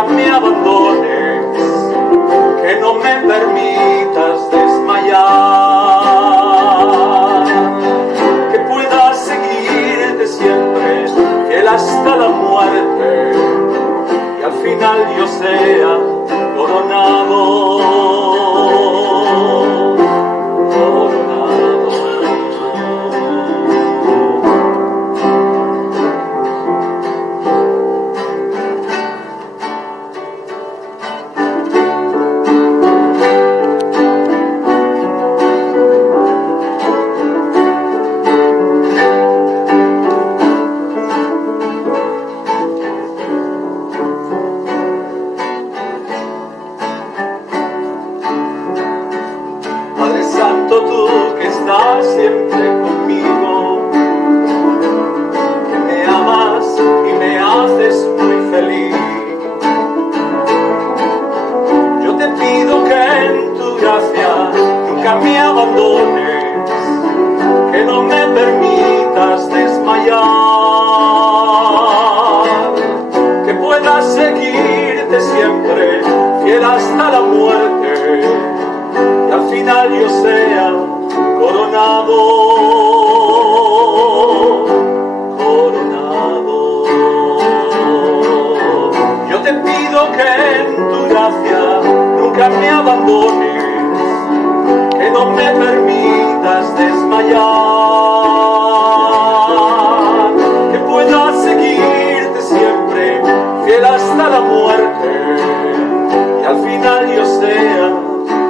nunca me abandones, que no me permitas desmayar, que pueda seguirte siempre, fiel hasta la muerte, y al final yo sea coronado. Siempre conmigo, que me amas y me haces muy feliz. Yo te pido que en tu gracia nunca me abandones, que no me permitas desmayar, que pueda seguirte siempre, fiel hasta la muerte, y al final yo sea coronado, coronado. Yo te pido que en tu gracia nunca me abandones, que no me permitas desmayar, que pueda seguirte siempre, fiel hasta la muerte, y al final yo sea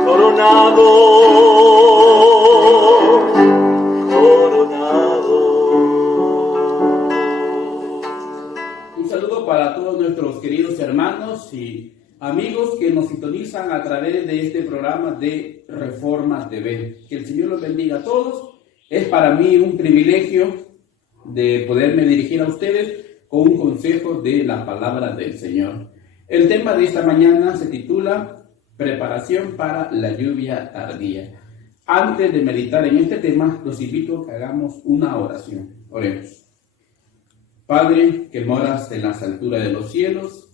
coronado. Para todos nuestros queridos hermanos y amigos que nos sintonizan a través de este programa de Reforma TV. Que el Señor los bendiga a todos. Es para mí un privilegio de poderme dirigir a ustedes con un consejo de la palabra del Señor. El tema de esta mañana se titula Preparación para la lluvia tardía. Antes de meditar en este tema, los invito a que hagamos una oración. Oremos. Padre, que moras en las alturas de los cielos,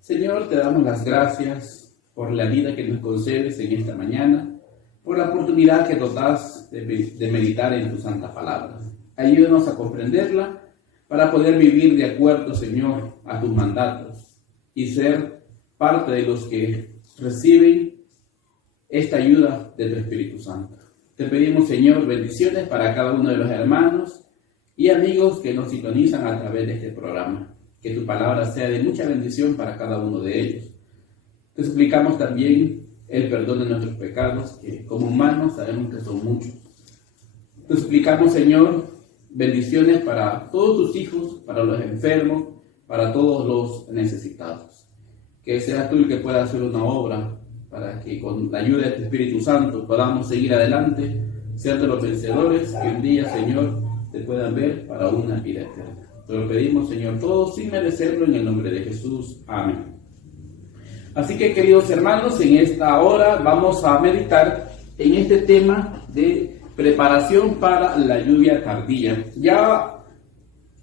Señor, te damos las gracias por la vida que nos concedes en esta mañana, por la oportunidad que nos das de meditar en tu santa palabra. Ayúdanos a comprenderla para poder vivir de acuerdo, Señor, a tus mandatos y ser parte de los que reciben esta ayuda de tu Espíritu Santo. Te pedimos, Señor, bendiciones para cada uno de los hermanos y amigos que nos sintonizan a través de este programa. Que tu palabra sea de mucha bendición para cada uno de ellos. Te suplicamos también el perdón de nuestros pecados, que como humanos sabemos que son muchos. Te suplicamos, Señor, bendiciones para todos tus hijos, para los enfermos, para todos los necesitados. Que seas tú el que pueda hacer una obra para que con la ayuda de tu Espíritu Santo podamos seguir adelante, ser de los vencedores, que un día, Señor, te puedan ver para una vida eterna. Te lo pedimos, Señor, todos sin merecerlo, en el nombre de Jesús. Amén. Así que, queridos hermanos, en esta hora vamos a meditar en este tema de preparación para la lluvia tardía. Ya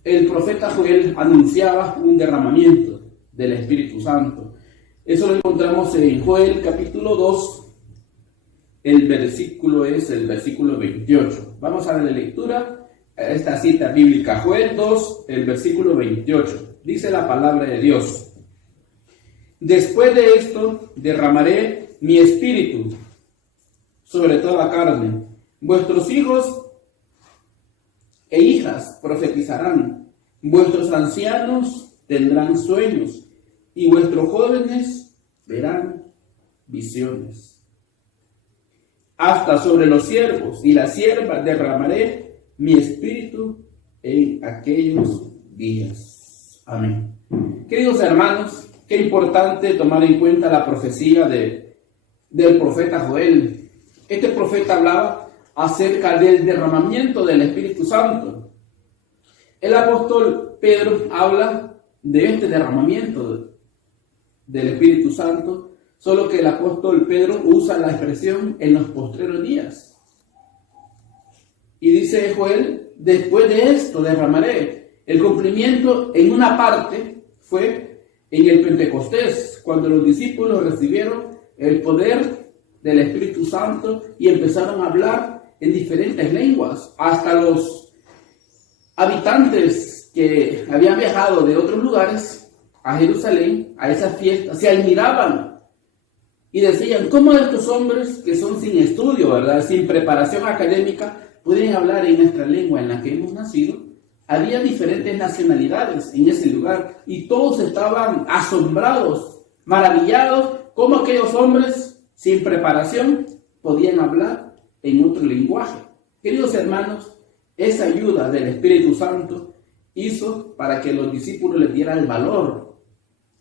el profeta Joel anunciaba un derramamiento del Espíritu Santo. Eso lo encontramos en Joel capítulo 2. El versículo es el versículo 28. Vamos a darle lectura esta cita bíblica, Joel 2, el versículo 28, dice la palabra de Dios: después de esto derramaré mi espíritu sobre toda la carne, vuestros hijos e hijas profetizarán, vuestros ancianos tendrán sueños, y vuestros jóvenes verán visiones. Hasta sobre los siervos y las siervas derramaré mi espíritu en aquellos días. Amén. Queridos hermanos, qué importante tomar en cuenta la profecía del profeta Joel. Este profeta hablaba acerca del derramamiento del Espíritu Santo. El apóstol Pedro habla de este derramamiento del Espíritu Santo, solo que el apóstol Pedro usa la expresión en los postreros días. Y dice Joel, después de esto derramaré. El cumplimiento en una parte fue en el Pentecostés, cuando los discípulos recibieron el poder del Espíritu Santo y empezaron a hablar en diferentes lenguas. Hasta los habitantes que habían viajado de otros lugares a Jerusalén, a esa fiesta, se admiraban y decían: ¿cómo estos hombres que son sin estudio, ¿verdad?, sin preparación académica, pueden hablar en nuestra lengua en la que hemos nacido? Había diferentes nacionalidades en ese lugar y todos estaban asombrados, maravillados, cómo aquellos hombres sin preparación podían hablar en otro lenguaje. Queridos hermanos, esa ayuda del Espíritu Santo hizo para que los discípulos les dieran el valor,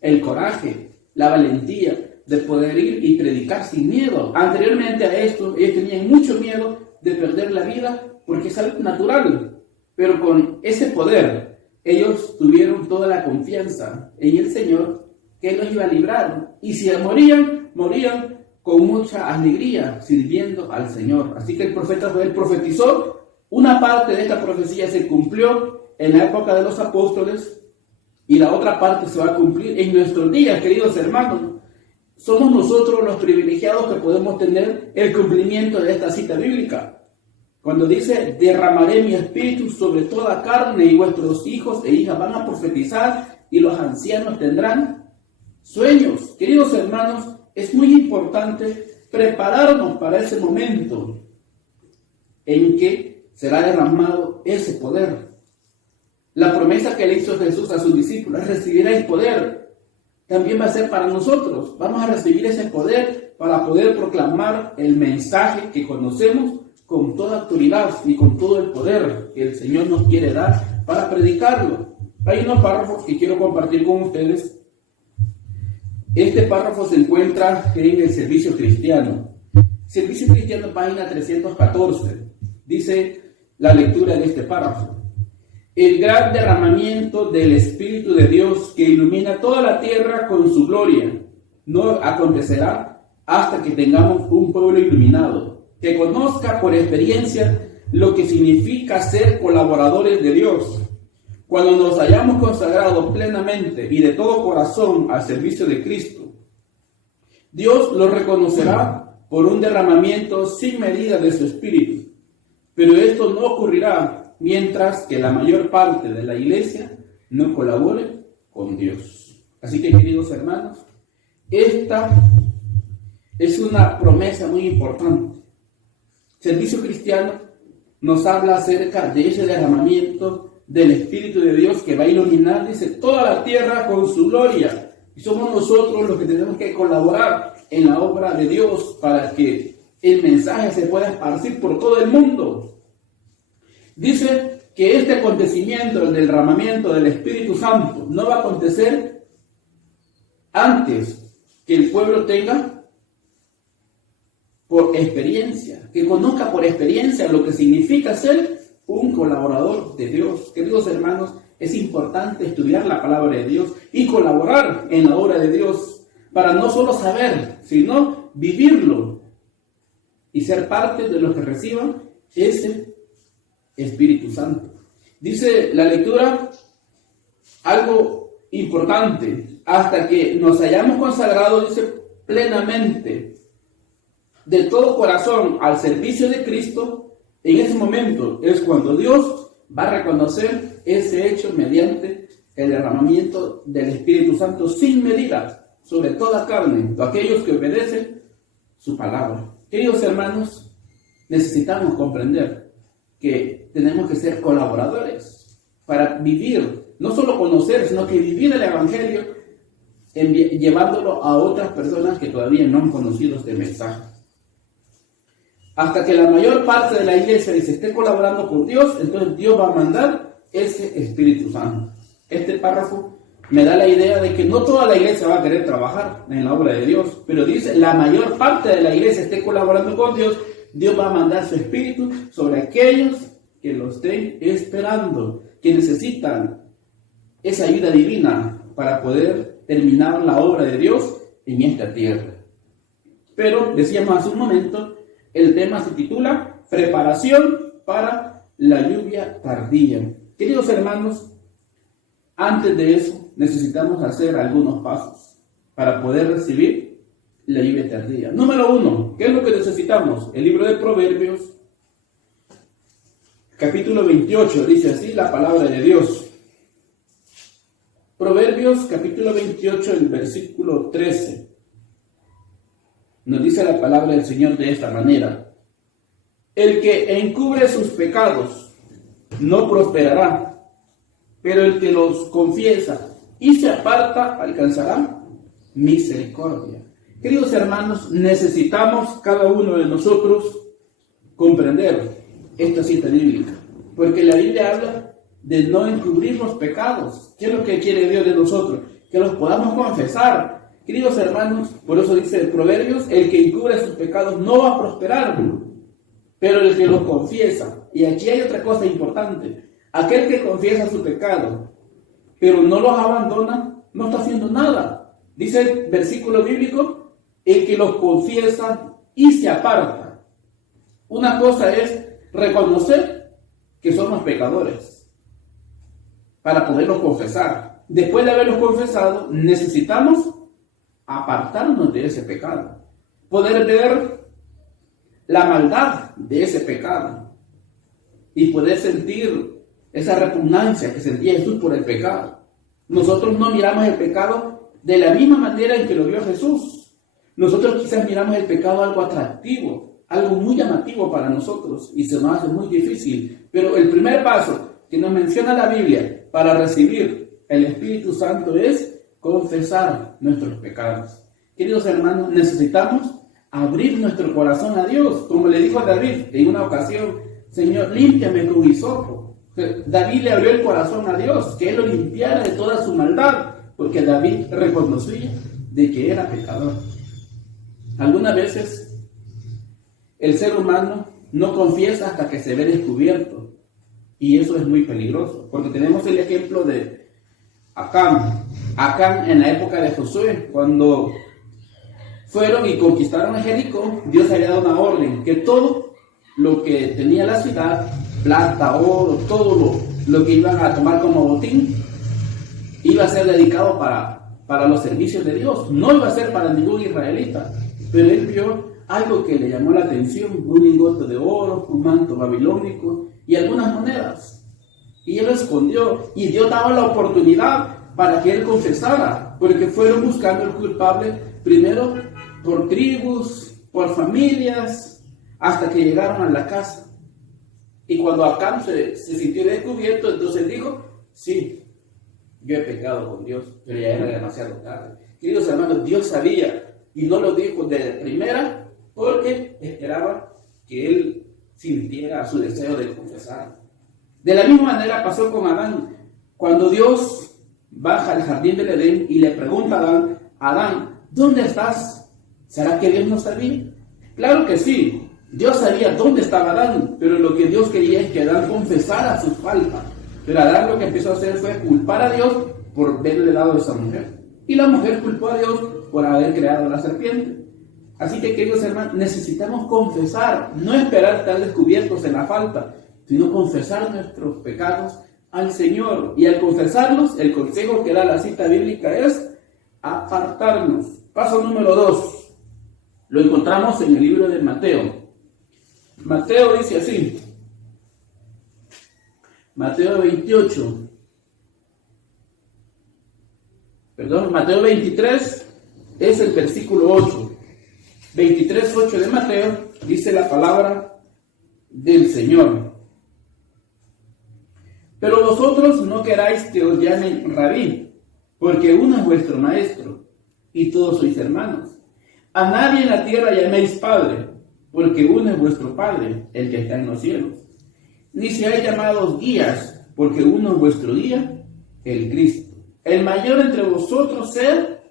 el coraje, la valentía de poder ir y predicar sin miedo. Anteriormente a esto, ellos tenían mucho miedo de perder la vida porque es algo natural. Pero con ese poder, ellos tuvieron toda la confianza en el Señor, que Él los iba a librar. Y si morían, morían con mucha alegría, sirviendo al Señor. Así que el profeta Joel profetizó. Una parte de esta profecía se cumplió en la época de los apóstoles, y la otra parte se va a cumplir en nuestros días, queridos hermanos. Somos nosotros los privilegiados que podemos tener el cumplimiento de esta cita bíblica. Cuando dice: derramaré mi espíritu sobre toda carne, y vuestros hijos e hijas van a profetizar, y los ancianos tendrán sueños. Queridos hermanos, es muy importante prepararnos para ese momento en que será derramado ese poder. La promesa que le hizo Jesús a sus discípulos: recibiréis poder. También va a ser para nosotros. Vamos a recibir ese poder para poder proclamar el mensaje que conocemos con toda autoridad y con todo el poder que el Señor nos quiere dar para predicarlo. Hay unos párrafos que quiero compartir con ustedes. Este párrafo se encuentra en el Servicio Cristiano. Servicio Cristiano, página 314. Dice la lectura de este párrafo: el gran derramamiento del Espíritu de Dios que ilumina toda la tierra con su gloria no acontecerá hasta que tengamos un pueblo iluminado, que conozca por experiencia lo que significa ser colaboradores de Dios. Cuando nos hayamos consagrado plenamente y de todo corazón al servicio de Cristo, Dios lo reconocerá por un derramamiento sin medida de su Espíritu. Pero esto no ocurrirá mientras que la mayor parte de la iglesia no colabore con Dios. Así que, queridos hermanos, esta es una promesa muy importante. Servicio Cristiano nos habla acerca de ese derramamiento del Espíritu de Dios que va a iluminar, dice, toda la tierra con su gloria. Y somos nosotros los que tenemos que colaborar en la obra de Dios para que el mensaje se pueda esparcir por todo el mundo. Dice que este acontecimiento, el derramamiento del Espíritu Santo, no va a acontecer antes que el pueblo tenga por experiencia, que conozca por experiencia lo que significa ser un colaborador de Dios. Queridos hermanos, es importante estudiar la palabra de Dios y colaborar en la obra de Dios para no solo saber, sino vivirlo y ser parte de los que reciban ese Espíritu Santo. Dice la lectura algo importante: hasta que nos hayamos consagrado, dice, plenamente, de todo corazón al servicio de Cristo. En ese momento es cuando Dios va a reconocer ese hecho mediante el derramamiento del Espíritu Santo sin medida sobre toda carne, de aquellos que obedecen su palabra. Queridos hermanos, necesitamos comprender que tenemos que ser colaboradores para vivir, no solo conocer, sino que vivir el Evangelio, llevándolo a otras personas que todavía no han conocido este mensaje. Hasta que la mayor parte de la iglesia se esté colaborando con Dios, entonces Dios va a mandar ese Espíritu Santo. Este párrafo me da la idea de que no toda la iglesia va a querer trabajar en la obra de Dios, pero dice, la mayor parte de la iglesia esté colaborando con Dios, Dios va a mandar su Espíritu sobre aquellos que lo estén esperando, que necesitan esa ayuda divina para poder terminar la obra de Dios en esta tierra. Pero, decíamos hace un momento, el tema se titula Preparación para la lluvia tardía. Queridos hermanos, antes de eso, necesitamos hacer algunos pasos para poder recibir la vida eterna. Número 1, ¿qué es lo que necesitamos? El libro de Proverbios, capítulo 28, dice así la palabra de Dios. Proverbios, capítulo 28, el versículo 13. Nos dice la palabra del Señor de esta manera: el que encubre sus pecados no prosperará, pero el que los confiesa y se aparta alcanzará misericordia. Queridos hermanos, necesitamos cada uno de nosotros comprender esta cita bíblica, porque la Biblia habla de no encubrir los pecados. ¿Qué es lo que quiere Dios de nosotros? Que los podamos confesar. Queridos hermanos, por eso dice el Proverbios: el que encubre sus pecados no va a prosperar, pero el que los confiesa. Y aquí hay otra cosa importante: aquel que confiesa su pecado pero no los abandona, no está haciendo nada. Dice el versículo bíblico: el que los confiesa y se aparta. Una cosa es reconocer que somos pecadores para poderlos confesar. Después de haberlos confesado, necesitamos apartarnos de ese pecado, poder ver la maldad de ese pecado y poder sentir esa repugnancia que sentía Jesús por el pecado. Nosotros no miramos el pecado de la misma manera en que lo vio Jesús. Nosotros quizás miramos el pecado algo atractivo, algo muy llamativo para nosotros, y se nos hace muy difícil. Pero el primer paso que nos menciona la Biblia para recibir el Espíritu Santo es confesar nuestros pecados. Queridos hermanos, necesitamos abrir nuestro corazón a Dios, como le dijo a David en una ocasión: Señor, límpiame con hisopo. David le abrió el corazón a Dios, que Él lo limpiara de toda su maldad, porque David reconocía de que era pecador. Algunas veces el ser humano no confiesa hasta que se ve descubierto, y eso es muy peligroso, porque tenemos el ejemplo de Acán en la época de Josué, cuando fueron y conquistaron a Jericó. Dios había dado una orden que todo lo que tenía la ciudad, plata, oro, todo lo que iban a tomar como botín, iba a ser dedicado para los servicios de Dios, no iba a ser para ningún israelita. Pero él vio algo que le llamó la atención: un lingote de oro, un manto babilónico y algunas monedas. Y él lo escondió, y Dios daba la oportunidad para que él confesara, porque fueron buscando el culpable primero por tribus, por familias, hasta que llegaron a la casa. Y cuando Acán se sintió descubierto, entonces dijo: sí, yo he pecado con Dios, pero ya era demasiado tarde. Queridos hermanos, Dios sabía, y no lo dijo de primera, porque esperaba que él sintiera su deseo de confesar. De la misma manera pasó con Adán. Cuando Dios baja al jardín del Edén y le pregunta a Adán: Adán, ¿dónde estás? ¿Será que Dios no sabía? Claro que sí, Dios sabía dónde estaba Adán, pero lo que Dios quería es que Adán confesara su falta. Pero Adán lo que empezó a hacer fue culpar a Dios por haberle dado a esa mujer. Y la mujer culpó a Dios por haber creado a la serpiente. Así que, queridos hermanos, necesitamos confesar, no esperar estar descubiertos en la falta, sino confesar nuestros pecados al Señor. Y al confesarlos, el consejo que da la cita bíblica es apartarnos. Paso número 2. Lo encontramos en el libro de Mateo. Mateo dice así. Mateo 23 es el versículo 8. 23:8 de Mateo dice la palabra del Señor: pero vosotros no queráis que os llamen rabí, porque uno es vuestro maestro, y todos sois hermanos. A nadie en la tierra llaméis padre, porque uno es vuestro Padre, el que está en los cielos. Ni seáis llamados guías, porque uno es vuestro guía, el Cristo. El mayor entre vosotros ser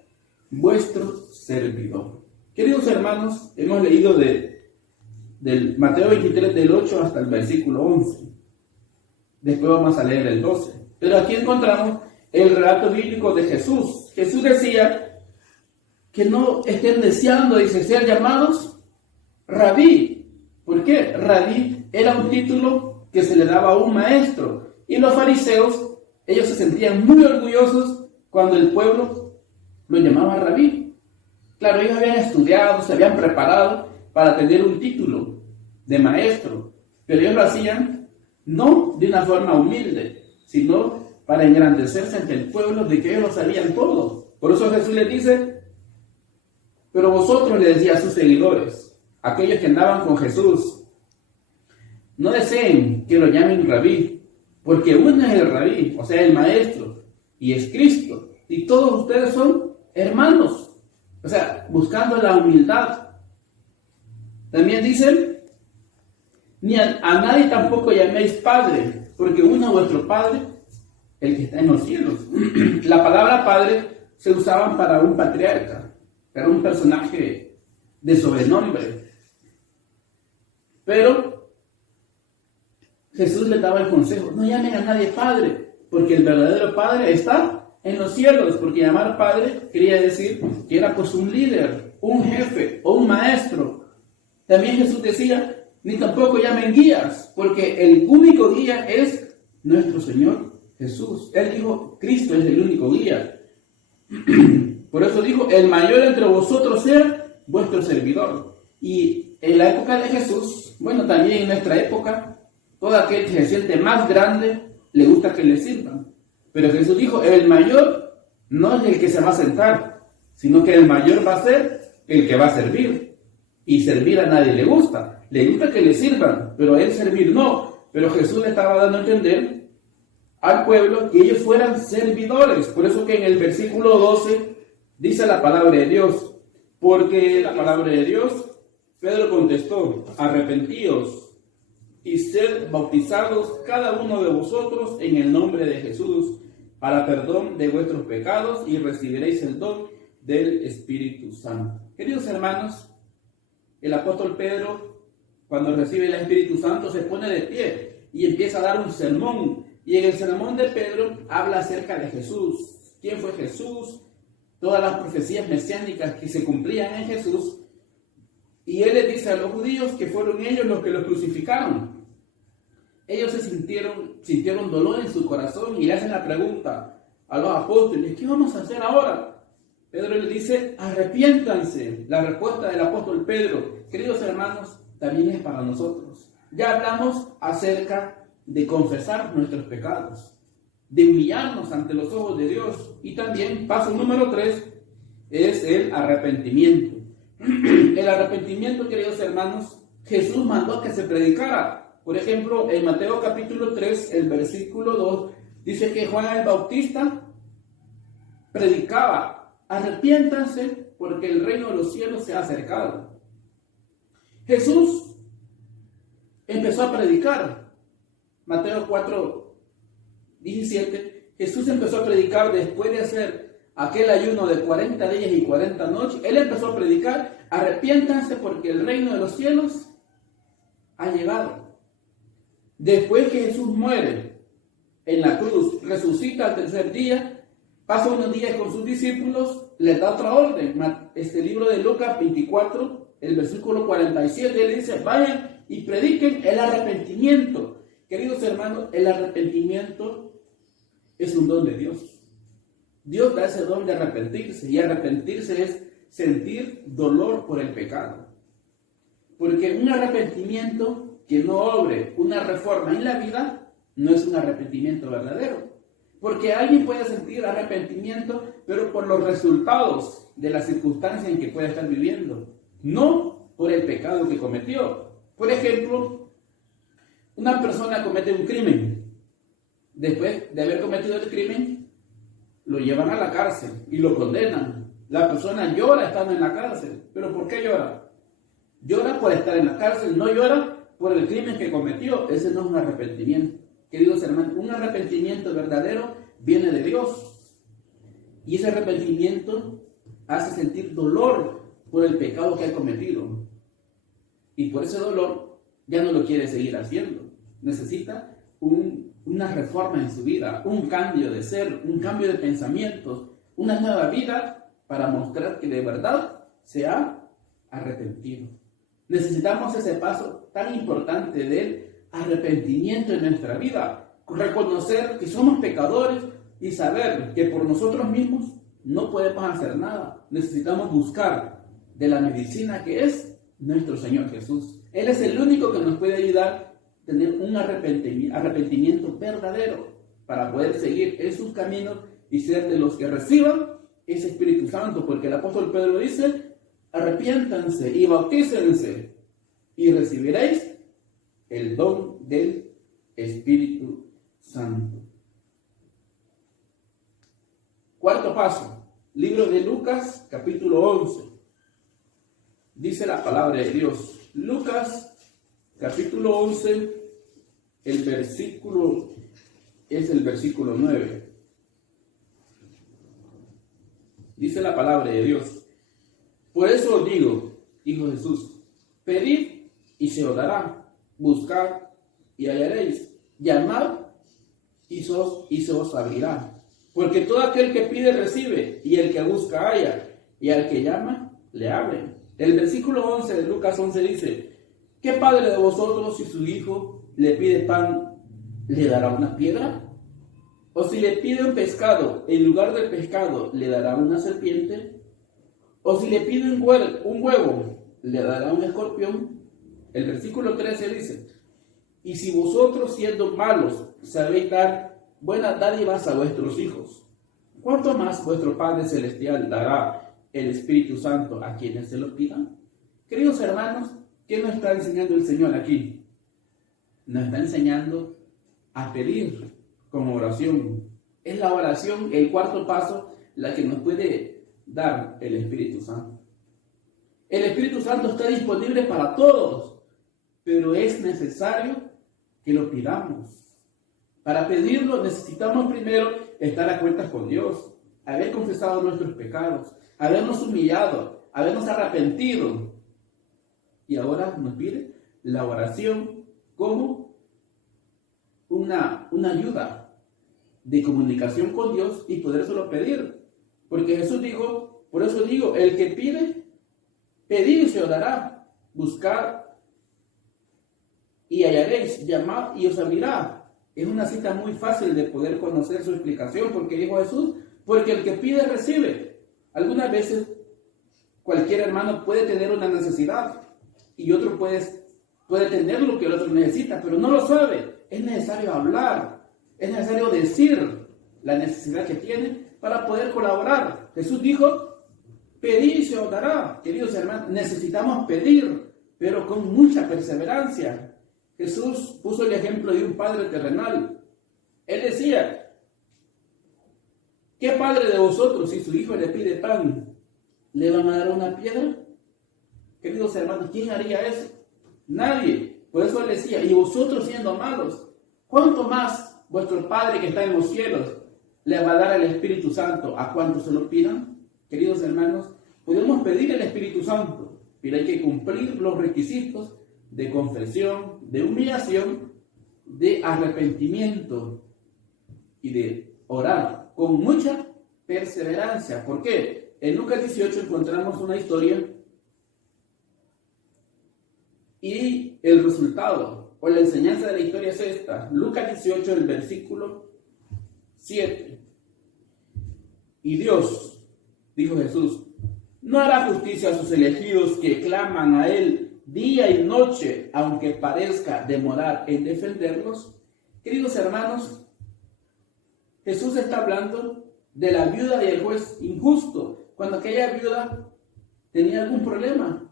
vuestro servidor. Queridos hermanos, hemos leído del Mateo 23, del 8 hasta el versículo 11. Después vamos a leer el 12. Pero aquí encontramos el relato bíblico de Jesús. Jesús decía que no estén deseando, dice, ser llamados rabí. ¿Por qué? Rabí era un título que se le daba a un maestro. Y los fariseos, ellos se sentían muy orgullosos cuando el pueblo lo llamaba rabí. Claro, ellos habían estudiado, se habían preparado para tener un título de maestro, pero ellos lo hacían no de una forma humilde, sino para engrandecerse ante el pueblo de que ellos lo sabían todo. Por eso Jesús les dice, pero vosotros, le decía a sus seguidores, aquellos que andaban con Jesús, no deseen que lo llamen rabí, porque uno es el rabí, o sea, el maestro, y es Cristo, y todos ustedes son hermanos, o sea, buscando la humildad. También dicen, ni a nadie tampoco llaméis padre, porque uno es vuestro padre, el que está en los cielos. La palabra padre se usaba para un patriarca, era un personaje de sobrenombre. Pero Jesús le daba el consejo, no llamen a nadie padre, porque el verdadero padre está en los cielos, porque llamar padre quería decir que era pues un líder, un jefe o un maestro. También Jesús decía, ni tampoco llamen guías, porque el único guía es nuestro Señor Jesús. Él dijo, Cristo es el único guía. Por eso dijo, el mayor entre vosotros sea vuestro servidor. Y en la época de Jesús, bueno, también en nuestra época, todo aquel que se siente más grande, le gusta que le sirvan. Pero Jesús dijo, el mayor no es el que se va a sentar, sino que el mayor va a ser el que va a servir. Y servir a nadie le gusta que le sirvan, pero a él servir no. Pero Jesús le estaba dando a entender al pueblo que ellos fueran servidores. Por eso que en el versículo 12 dice la palabra de Dios, porque la palabra de Dios, Pedro contestó, arrepentíos y sed bautizados cada uno de vosotros en el nombre de Jesús para perdón de vuestros pecados y recibiréis el don del Espíritu Santo. Queridos hermanos, el apóstol Pedro, cuando recibe el Espíritu Santo, se pone de pie y empieza a dar un sermón. Y en el sermón de Pedro habla acerca de Jesús. ¿Quién fue Jesús? Todas las profecías mesiánicas que se cumplían en Jesús. Y él le dice a los judíos que fueron ellos los que lo crucificaron. Ellos se sintieron dolor en su corazón y le hacen la pregunta a los apóstoles, ¿qué vamos a hacer ahora? Pedro le dice, arrepiéntanse. La respuesta del apóstol Pedro, queridos hermanos, también es para nosotros. Ya hablamos acerca de confesar nuestros pecados, de humillarnos ante los ojos de Dios. Y también, paso número 3, es el arrepentimiento. El arrepentimiento, queridos hermanos, Jesús mandó que se predicara. Por ejemplo, en Mateo capítulo 3, el versículo 2, dice que Juan el Bautista predicaba, arrepiéntanse porque el reino de los cielos se ha acercado. Jesús empezó a predicar. Mateo 4, 17, Jesús empezó a predicar después de hacer aquel ayuno de 40 días y 40 noches. Él empezó a predicar, arrepiéntanse porque el reino de los cielos ha llegado. Después que Jesús muere en la cruz, resucita al tercer día, pasa unos días con sus discípulos, les da otra orden. Este libro de Lucas 24, el versículo 47, él dice, vayan y prediquen el arrepentimiento. Queridos hermanos, el arrepentimiento es un don de Dios. Dios da ese don de arrepentirse, y arrepentirse es sentir dolor por el pecado. Porque un arrepentimiento que no obre una reforma en la vida, no es un arrepentimiento verdadero. Porque alguien puede sentir arrepentimiento, pero por los resultados de la circunstancia en que puede estar viviendo, no por el pecado que cometió. Por ejemplo, una persona comete un crimen. Después de haber cometido el crimen, lo llevan a la cárcel y lo condenan. La persona llora estando en la cárcel. ¿Pero por qué llora? Llora por estar en la cárcel, no llora por el crimen que cometió. Ese no es un arrepentimiento. Queridos hermanos, un arrepentimiento verdadero viene de Dios. Y ese arrepentimiento hace sentir dolor por el pecado que ha cometido. Y por ese dolor ya no lo quiere seguir haciendo. Necesita una reforma en su vida, un cambio de ser, un cambio de pensamientos, una nueva vida para mostrar que de verdad se ha arrepentido. Necesitamos ese paso tan importante del arrepentimiento en nuestra vida, reconocer que somos pecadores, y saber que por nosotros mismos no podemos hacer nada. Necesitamos buscar de la medicina que es nuestro Señor Jesús. Él es el único que nos puede ayudar a tener un arrepentimiento verdadero para poder seguir en sus caminos y ser de los que reciban ese Espíritu Santo, porque el apóstol Pedro dice: arrepiéntanse y bautícense y recibiréis el don del Espíritu Santo. Cuarto paso, libro de Lucas, capítulo 11. Dice la palabra de Dios. Lucas, capítulo 11, el versículo es el versículo 9. Dice la palabra de Dios: por eso os digo, dijo Jesús, pedid y se os dará, buscad y hallaréis, llamad y se os abrirá. Porque todo aquel que pide recibe, y el que busca halla, y al que llama le abren. El versículo 11 de Lucas 11 dice: ¿qué padre de vosotros, si su hijo le pide pan, le dará una piedra? ¿O si le pide un pescado, en lugar del pescado, le dará una serpiente? ¿O si le pide un huevo, le dará un escorpión? El versículo 13 dice: y si vosotros, siendo malos, sabéis dar buenas dádivas a vuestros hijos, ¿cuánto más vuestro Padre Celestial dará el Espíritu Santo a quienes se lo pidan? Queridos hermanos, ¿qué nos está enseñando el Señor aquí? Nos está enseñando a pedir con oración. Es la oración, el cuarto paso, la que nos puede dar el Espíritu Santo. El Espíritu Santo está disponible para todos, pero es necesario que lo pidamos. Para pedirlo necesitamos primero estar a cuentas con Dios, haber confesado nuestros pecados, habernos humillado, habernos arrepentido. Y ahora nos pide la oración como una ayuda de comunicación con Dios y podérselo pedir. Porque Jesús dijo, por eso digo, el que pide, pedid y se os dará, buscad y hallaréis, llamad y os abrirá. Es una cita muy fácil de poder conocer su explicación, porque dijo Jesús, porque el que pide recibe. Algunas veces cualquier hermano puede tener una necesidad y otro puede tener lo que el otro necesita, pero no lo sabe. Es necesario hablar, es necesario decir la necesidad que tiene para poder colaborar. Jesús dijo, pedid y se os dará. Queridos hermanos, necesitamos pedir, pero con mucha perseverancia. Jesús puso el ejemplo de un padre terrenal. Él decía, ¿qué padre de vosotros, si su hijo le pide pan, le van a dar una piedra? Queridos hermanos, ¿quién haría eso? Nadie. Por eso él decía, y vosotros siendo malos, ¿cuánto más vuestro Padre que está en los cielos le va a dar el Espíritu Santo a cuantos se lo pidan? Queridos hermanos, podemos pedir el Espíritu Santo, pero hay que cumplir los requisitos de confesión, de humillación, de arrepentimiento y de orar con mucha perseverancia. ¿Por qué? En Lucas 18 encontramos una historia y el resultado o la enseñanza de la historia es esta. Lucas 18, el versículo 7. Y Dios, dijo Jesús, no hará justicia a sus elegidos que claman a Él día y noche, aunque parezca demorar en defenderlos. Queridos hermanos, Jesús está hablando de la viuda y el juez injusto. Cuando aquella viuda tenía algún problema,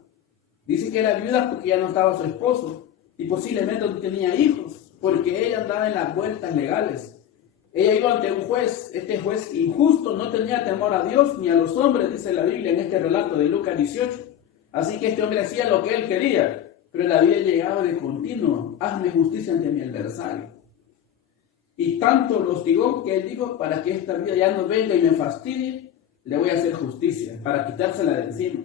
dice que era viuda porque ya no estaba su esposo y posiblemente no tenía hijos, porque ella andaba en las vueltas legales. Ella iba ante un juez. Este juez injusto no tenía temor a Dios ni a los hombres, dice la Biblia en este relato de Lucas 18. Así que este hombre hacía lo que él quería, pero le había llegado de continuo, hazme justicia ante mi adversario. Y tanto lo hostigó que él dijo, para que esta vida ya no venga y me fastidie, le voy a hacer justicia, para quitársela de encima.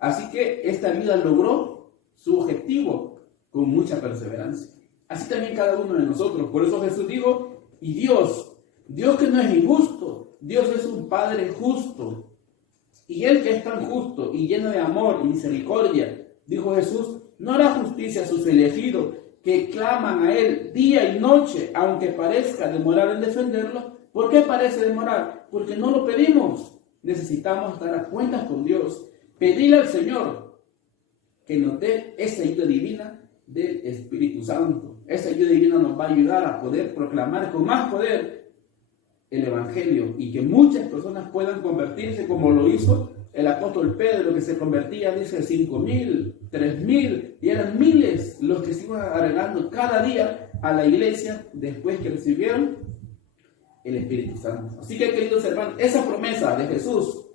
Así que esta vida logró su objetivo con mucha perseverancia. Así también cada uno de nosotros. Por eso Jesús dijo, y Dios que no es injusto, Dios es un Padre justo. Y Él que es tan justo y lleno de amor y misericordia, dijo Jesús, no hará justicia a sus elegidos que claman a Él día y noche, aunque parezca demorar en defenderlo. ¿Por qué parece demorar? Porque no lo pedimos. Necesitamos estar a cuentas con Dios, pedirle al Señor que nos dé esa ayuda divina del Espíritu Santo. Esa ayuda divina nos va a ayudar a poder proclamar con más poder el Evangelio y que muchas personas puedan convertirse como lo hizo el apóstol Pedro, que se convertía, dice, 5,000, 3,000, y eran miles los que se iban agregando cada día a la iglesia después que recibieron el Espíritu Santo. Así que, queridos hermanos, esa promesa de Jesús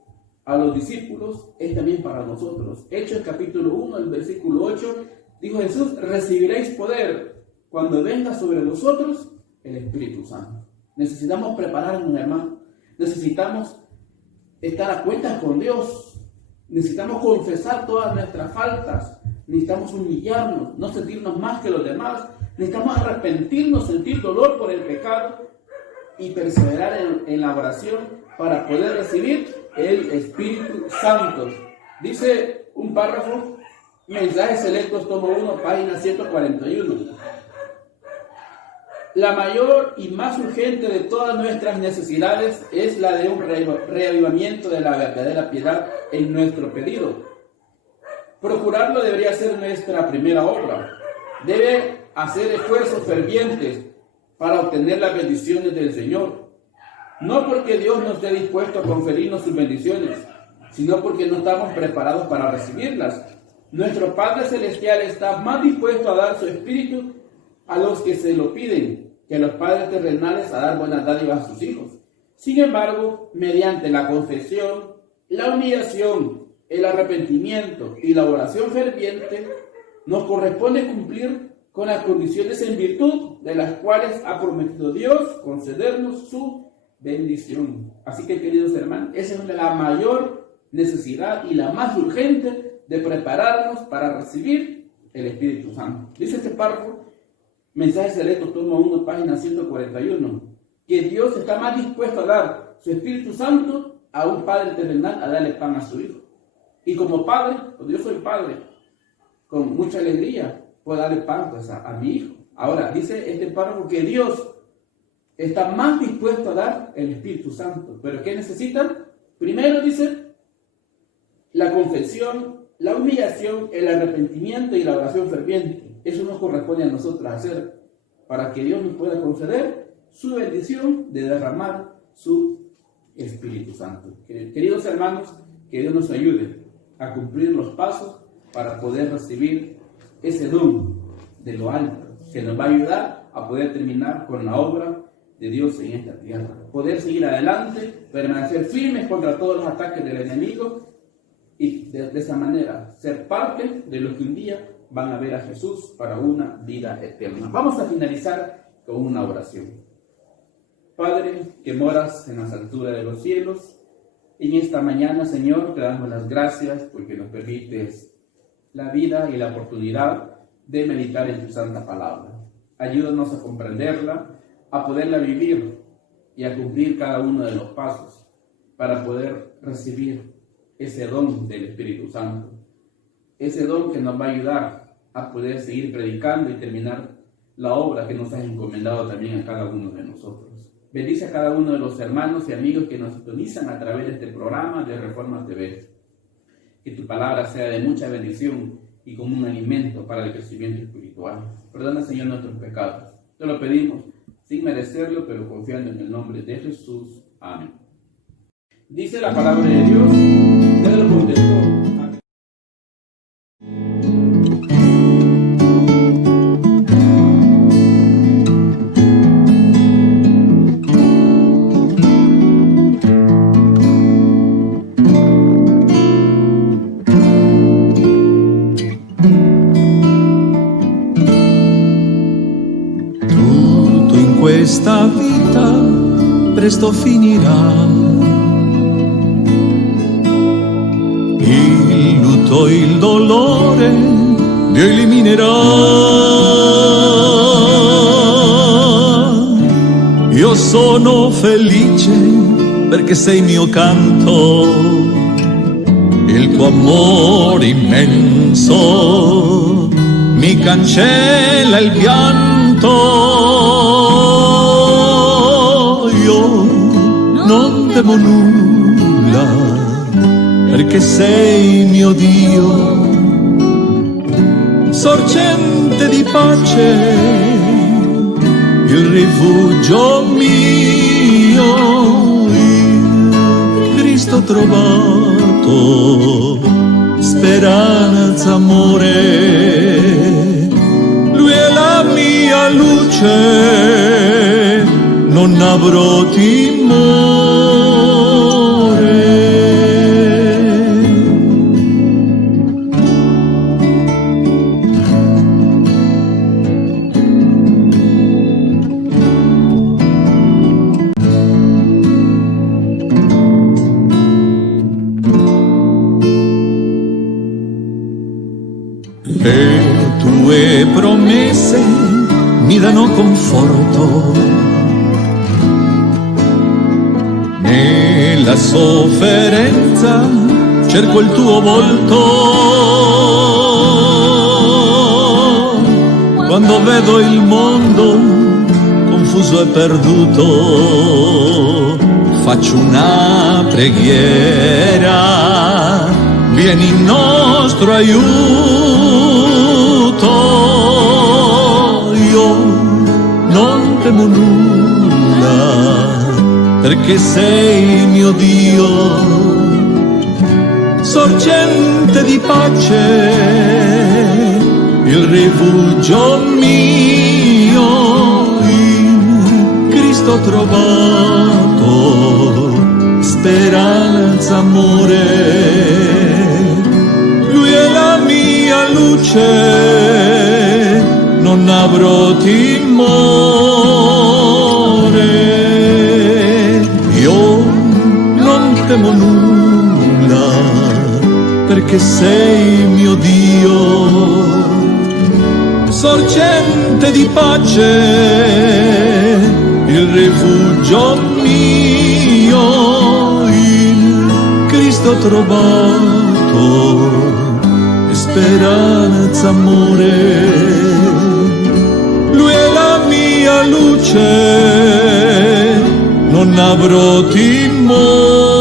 a los discípulos es también para nosotros. Hechos capítulo 1, el versículo 8, dijo Jesús: recibiréis poder cuando venga sobre vosotros el Espíritu Santo. Necesitamos prepararnos, hermano. Necesitamos estar a cuentas con Dios. Necesitamos confesar todas nuestras faltas. Necesitamos humillarnos, no sentirnos más que los demás. Necesitamos arrepentirnos, sentir dolor por el pecado y perseverar en la oración para poder recibir el Espíritu Santo. Dice un párrafo, Mensajes Selectos, tomo 1, página 141. La mayor y más urgente de todas nuestras necesidades es la de un reavivamiento de la verdadera piedad en nuestro pedido. Procurarlo debería ser nuestra primera obra. Debe hacer esfuerzos fervientes para obtener las bendiciones del Señor. No porque Dios no esté dispuesto a conferirnos sus bendiciones, sino porque no estamos preparados para recibirlas. Nuestro Padre Celestial está más dispuesto a dar su Espíritu a los que se lo piden que a los padres terrenales a dar buenas dádivas a sus hijos. Sin embargo, mediante la confesión, la humillación, el arrepentimiento y la oración ferviente, nos corresponde cumplir con las condiciones en virtud de las cuales ha prometido Dios concedernos su bendición. Así que, queridos hermanos, esa es la mayor necesidad y la más urgente de prepararnos para recibir el Espíritu Santo. Dice este párrafo, Mensajes Selectos, tomo 1, página 141, que Dios está más dispuesto a dar su Espíritu Santo a un padre terrenal a darle pan a su hijo. Y como padre, pues yo soy padre, con mucha alegría puedo darle pan pues, a mi hijo. Ahora, dice este párrafo que Dios está más dispuesto a dar el Espíritu Santo. ¿Pero qué necesitan? Primero dice, la confesión, la humillación, el arrepentimiento y la oración ferviente. Eso nos corresponde a nosotros hacer para que Dios nos pueda conceder su bendición de derramar su Espíritu Santo. Queridos hermanos, que Dios nos ayude a cumplir los pasos para poder recibir ese don de lo alto, que nos va a ayudar a poder terminar con la obra de Dios en esta tierra. Poder seguir adelante, permanecer firmes contra todos los ataques del enemigo y de esa manera ser parte de los que un día van a ver a Jesús para una vida eterna. Vamos a finalizar con una oración. Padre, que moras en las alturas de los cielos, en esta mañana, Señor, te damos las gracias porque nos permites la vida y la oportunidad de meditar en tu santa palabra. Ayúdanos a comprenderla, a poderla vivir y a cumplir cada uno de los pasos para poder recibir ese don del Espíritu Santo. Ese don que nos va a ayudar a poder seguir predicando y terminar la obra que nos has encomendado también a cada uno de nosotros. Bendice a cada uno de los hermanos y amigos que nos sintonizan a través de este programa de Reforma TV. Que tu palabra sea de mucha bendición y como un alimento para el crecimiento espiritual. Perdona, Señor, nuestros pecados. Te lo pedimos sin merecerlo, pero confiando en el nombre de Jesús. Amén. Dice la palabra de Dios, Pedro contestó: questa vita presto finirà, il lutto, il dolore Dio eliminerà. Io sono felice perché sei mio canto, il tuo amore immenso mi cancella il pianto. Io non temo nulla, perché sei mio Dio, sorgente di pace, il rifugio mio, in Cristo trovato, speranza, amore, Lui è la mia luce, non avrò timore. Le tue promesse mi danno conforto, nella sofferenza cerco il tuo volto, quando vedo il mondo confuso e perduto, faccio una preghiera, vieni in nostro aiuto. Io non temo nulla, perché sei mio Dio, sorgente di pace, il rifugio mio, in Cristo trovato, speranza, amore, Lui è la mia luce, non avrò timore. Io non temo nulla, perché sei mio Dio, sorgente di pace, il rifugio mio, in Cristo trovato, speranza, amore, Lui è la mia luce, non avrò timore.